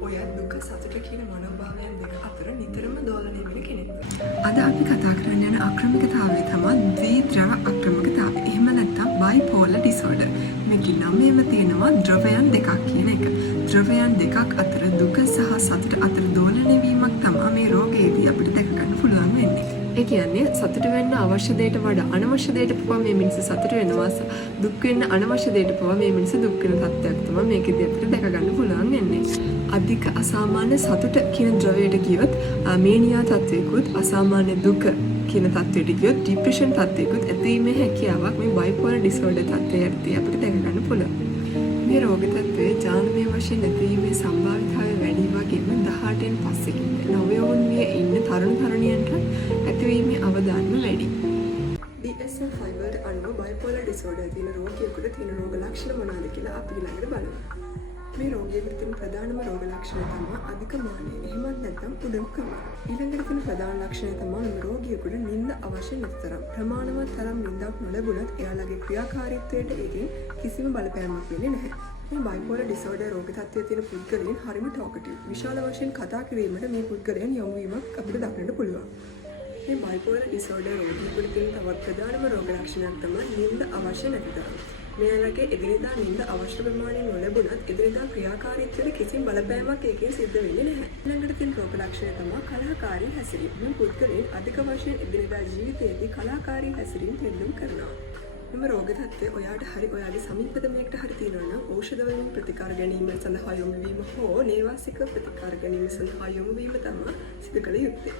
ඔය දුක සතුට කියන මනෝභාවයන් දෙක අතර නිතරම දෝලනය වෙන කෙනෙක්. අද අපි කතා කරන්න යන අක්‍රමිකතාවය තමයි ද්විද්‍රව අක්‍රමිකතාවය. එහෙම නැත්නම් බයිපෝලර් ඩිසෝඩර්. මේකේ නමේම තියෙනවා ද්‍රවයන් දෙකක් කියන එක. ද්‍රවයන් දෙකක් අතර දුක සහ සතුට අතර දෝලනය වීමක් තමයි මේ රෝගයේදී අපිට දැක ගන්න පුළුවන් වෙන්නේ. ඒ කියන්නේ සතුට වෙන්න අවශ්‍ය දෙයට වඩා අනවශ්‍ය දෙයට පවා මේ මිනිස්සු සතුට වෙනවා. දුක් වෙන්න අනවශ්‍ය දෙයට පවා මේ මිනිස්සු දුක් වෙන තත්ත්වයක් තමයි මේකෙදී අපිට දැක ගන්න පුළුවන් වෙන්නේ. අධික අසාමාන්‍ය සතුට කියන ද්‍රවයට ගියොත් මේනියා තත්ත්වයකුත් අසාමාන්‍ය දුක කියන තත්ත්වයට ගියොත් ડિප්‍රෙෂන් තත්ත්වයකුත් ඇතිවීමේ හැකියාවක් මේ බයිපෝලර් ඩිසෝඩර් තත්ත්වයේදී අපිට දැක ගන්න පුළුවන්. මේ රෝග තත්ත්වයේ ජානමය වශයෙන් ඇතිවීමේ සම්භාවිතතාවය වැඩි වගේම 18න් පස්සේ නවයෝන්විය ඉන්න තරුණ තරුණියන්ට ඇතිවීමේ අවදානම වැඩි. DSM-5 වලට අනුව බයිපෝලර් ඩිසෝඩර් තියෙන රෝගියෙකුට තියෙන රෝග ලක්ෂණ මොනවාද කියලා අපි ඊළඟට බලමු. මේ රෝගියෙකුට තියෙන ප්‍රධානම රෝග ලක්ෂණ තමයි අධික මානය. එහෙමත් නැත්නම් උඩඟුකම. ඊළඟට තියෙන ප්‍රධාන ලක්ෂණය තමයි මේ රෝගියෙකුට නිින්ද අවශ්‍ය නැති තරම්. ප්‍රමාණවත් තරම් නිින්දක් නොලැබුණත් එයාලගේ ක්‍රියාකාරීත්වයට ඒකෙන් කිසිම බලපෑමක් වෙන්නේ නැහැ. මේ බයිපෝලර් ඩිසෝඩර් රෝග තත්ත්වයේ තියෙන පුද්ගලයන් හරිම ටෝකටිව්. විශාල වශයෙන් කතා කිරීමට මේ පුද්ගලයන් යොමු වීමක් අපිට දක්නට පුළුවන්. මේ බයිපෝලර් ඩිසෝඩර් රෝගියෙකුට තියෙන තවත් ප්‍රධානම රෝග ලක්ෂණයක් තමයි නිින්ද අවශ්‍ය නැති තරම්. මෙයාලගේ එදිනෙදා නිින්ද අවශ්‍ය ප්‍රමාණය නොලැබුණත් එදිනෙදා ක්‍රියාකාරීත්වයට කිසිම බලපෑමක් ඒකෙන් සිද්ධ වෙන්නේ නැහැ. ඊළඟට තියෙන රෝග ලක්ෂණය තමයි කලහකාරී හැසිරීම. මේ පුද්ගලයන් අධික වශයෙන් එදිනෙදා ජීවිතයේදී කලහකාරී හැසිරීම පෙන්නුම් කරනවා. මෙම රෝග තත්ත්වය ඔයාට හරි ඔයාගේ සමීපතමයකට හරි තියෙනවා නම් ඖෂධ වලින් ප්‍රතිකාර ගැනීම සඳහා යොමු වීම හෝ නේවාසික ප්‍රතිකාර ගැනීම සඳහා යොමු වීම තමයි සිදු කළ යුත්තේ.